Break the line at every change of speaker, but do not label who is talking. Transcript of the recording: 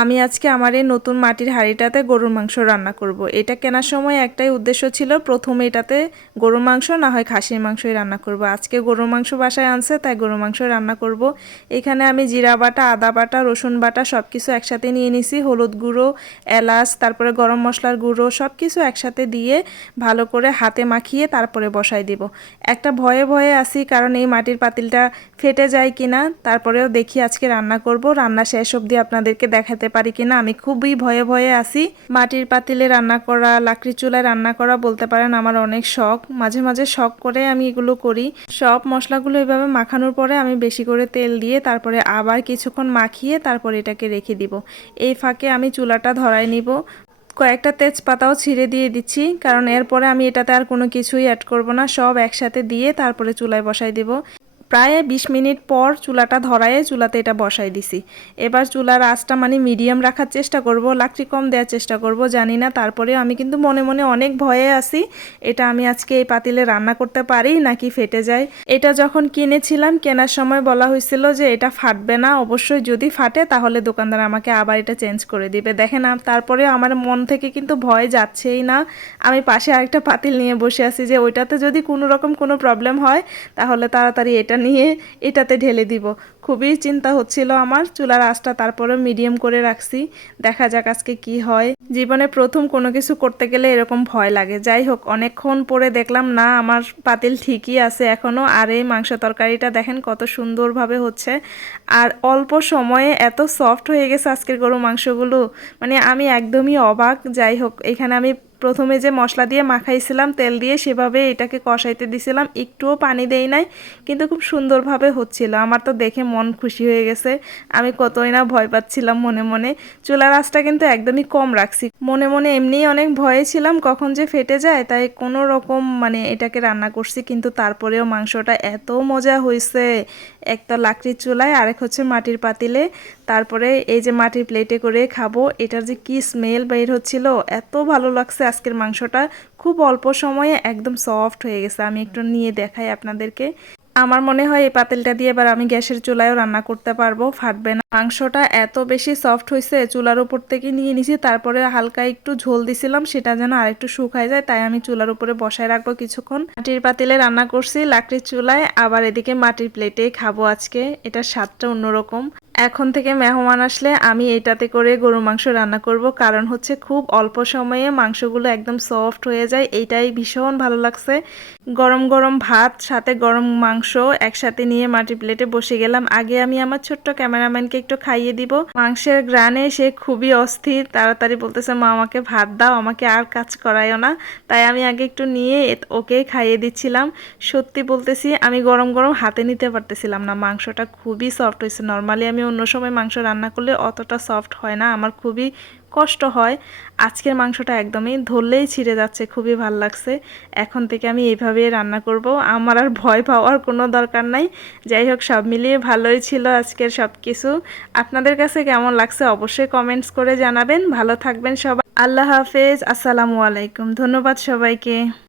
আমি আজকে আমার এই নতুন মাটির হাঁড়িটাতে গরুর মাংস রান্না করব। এটা কেনার সময় একটাই উদ্দেশ্য ছিল, প্রথমে এটাতে গরুর মাংস, না হয় খাসির মাংসই রান্না করব। আজকে গরুর মাংস বাসায় আনছে, তাই গরুর মাংস রান্না করব। এখানে আমি জিরা বাটা, আদা বাটা, রসুন বাটা সব কিছু একসাথে নিয়ে নিছি, হলুদ গুঁড়ো, এলাচ, তারপরে গরম মশলার গুঁড়ো সব কিছু একসাথে দিয়ে ভালো করে হাতে মাখিয়ে তারপরে বসাই দিব একটা ভয়ে ভয়ে আসি, কারণ এই মাটির পাতিলটা ফেটে যায় কিনা, তারপরেও দেখি আজকে রান্না করব রান্না শেষ অবধি আপনাদেরকে দেখাতে পারি কিনা আমি খুবই ভয়ে ভয়ে আছি। মাটির পাতিলে রান্না করা, লাকড়ি চুলায় রান্না করা বলতে পারেন আমার অনেক শখ। মাঝে মাঝে শখ করে আমি এগুলো করি। সব মশলাগুলো এভাবে মাখানোর পরে আমি বেশি করে তেল দিয়ে তারপরে আবার কিছুক্ষণ মাখিয়ে তারপরে এটাকে রেখে দিব। এই ফাঁকে আমি চুলাটা ধরাই নিব। কয়েকটা তেজপাতাও ছিঁড়ে দিয়ে দিচ্ছি, কারণ এরপরে আমি এটাতে আর কোনো কিছুই অ্যাড করব না। সব একসাথে দিয়ে তারপরে চুলায় বসাই দেব। প্রায় বিশ মিনিট পর চুলাটা ধরায়ে চুলাতে এটা বসাই দিছি। এবার চুলার আঁচটা মানে মিডিয়াম রাখার চেষ্টা করব, লাকড়ি কম দেওয়ার চেষ্টা করব, জানি না তারপরেও আমি কিন্তু মনে মনে অনেক ভয়ে আছি, এটা আমি আজকে এই পাতিলে রান্না করতে পারি নাকি ফেটে যায়। এটা যখন কিনেছিলাম, কেনার সময় বলা হয়েছিল যে এটা ফাটবে না, অবশ্যই যদি ফাটে তাহলে দোকানদার আমাকে আবার এটা চেঞ্জ করে দিবে। দেখেন তারপরে আমার মন থেকে কিন্তু ভয় যাচ্ছেই না। আমি পাশে আরেকটা পাতিল নিয়ে বসে আছি যে ওইটাতে যদি কোনো রকম কোনো প্রবলেম হয়, তাহলে তাড়াতাড়ি এটা নিয়ে এটাতে ঢেলে দিব। খুবই চিন্তা হচ্ছিল আমার, চুলার আঁচটা তারপরে মিডিয়াম করে রাখছি। দেখা যাক আজকে কি হয়। জীবনে প্রথম কোনো কিছু করতে গেলে এরকম ভয় লাগে। যাই হোক, অনেকক্ষণ পরে দেখলাম, না, আমার পাতিল ঠিকই আছে এখনও আর এই মাংস তরকারিটা দেখেন কত সুন্দরভাবে হচ্ছে। আর অল্প সময়ে এত সফট হয়ে গেছে আজকের গরু মাংসগুলো। মানে আমি একদমই অবাক। যাই হোক, এখানে আমি প্রথমে যে মশলা দিয়ে মাখাইছিলাম, তেল দিয়ে সেভাবে এটাকে কষাইতে দিছিলাম, একটুও পানি দেই নাই, কিন্তু খুব সুন্দরভাবে হচ্ছিল। আমার তো দেখে মন খুশি হয়ে গেছে। আমি কতই না ভয় পাচ্ছিলাম মনে মনে। চুলার আঁচটা কিন্তু একদমই কম রাখছি। মনে মনে এমনিই অনেক ভয়ে ছিলাম, কখন যে ফেটে যায়, তাই কোনো রকম মানে এটাকে রান্না করছি, কিন্তু তারপরেও মাংসটা এত মজা হয়েছে এক তো লাকড়ির চুলায়, আরেক হচ্ছে মাটির পাতিলে। তারপরে এই যে মাটির প্লেটে করে খাব, এটার যে কি স্মেল বের হচ্ছিল, এত ভালো লাগছে আজকের মাংসটা। খুব অল্প সময়ে একদম সফট হয়ে গেছে। আমি একটু নিয়ে দেখাই আপনাদেরকে। আমার মনে হয় এই পাতিলটা দিয়ে এবার আমি গ্যাসের চুলায়ও রান্না করতে পারব, ফাটবে না। মাংসটা এত বেশি সফট হয়েছে চুলার উপর থেকে নিয়ে নিছি, তারপরে হালকা একটু ঝোল দিছিলাম, সেটা যেন আরেকটু শুকায় যায়, তাই আমি চুলার উপরে বসায় রাখব কিছুক্ষণ। মাটির পাতিলে রান্না করছি, লাকড়ির চুলায়, আবার এদিকে মাটির প্লেটেই খাব আজকে। এটা স্বাদটা অন্যরকম। এখন থেকে মেহমান আসলে আমি এটাতে করে গরু মাংস রান্না করব। কারণ হচ্ছে খুব অল্প সময়ে মাংসগুলো একদম সফট হয়ে যায়। এইটাই ভীষণ ভালো লাগছে। গরম গরম ভাত, সাথে গরম মাংস একসাথে নিয়ে মাটি প্লেটে বসে গেলাম। আগে আমি আমার ছোট্ট ক্যামেরাম্যানকে একটু খাইয়ে দিব। মাংসের গ্রানে সে খুবই অস্থির। তাড়াতাড়ি বলতেছে, মা, আমাকে ভাত দাও, আমাকে আর কাজ করায়ও না। তাই আমি আগে একটু নিয়ে ওকে খাইয়ে দিচ্ছিলাম। সত্যি বলতেছি, আমি গরম গরম হাতে নিতে পারতেছিলাম না। মাংসটা খুবই সফট হয়েছে। নর্মালি আমি অন্য সময় মাংস রান্না করলে অতটা সফট হয় না, আমার খুবই কষ্ট হয়। আজকের মাংসটা একদমই ধরলেই ছিঁড়ে যাচ্ছে, খুবই ভালো লাগছে। এখন থেকে আমি এইভাবে রান্না করব, আমার আর ভয় পাওয়ার কোনো দরকার নাই। যাই হোক, সব মিলিয়ে ভালোই ছিল আজকের সব কিছু আপনাদের কাছে কেমন লাগছে অবশ্যই কমেন্টস করে জানাবেন। ভালো থাকবেন সবাই। আল্লাহ হাফেজ, আসসালামু আলাইকুম। ধন্যবাদ সবাইকে।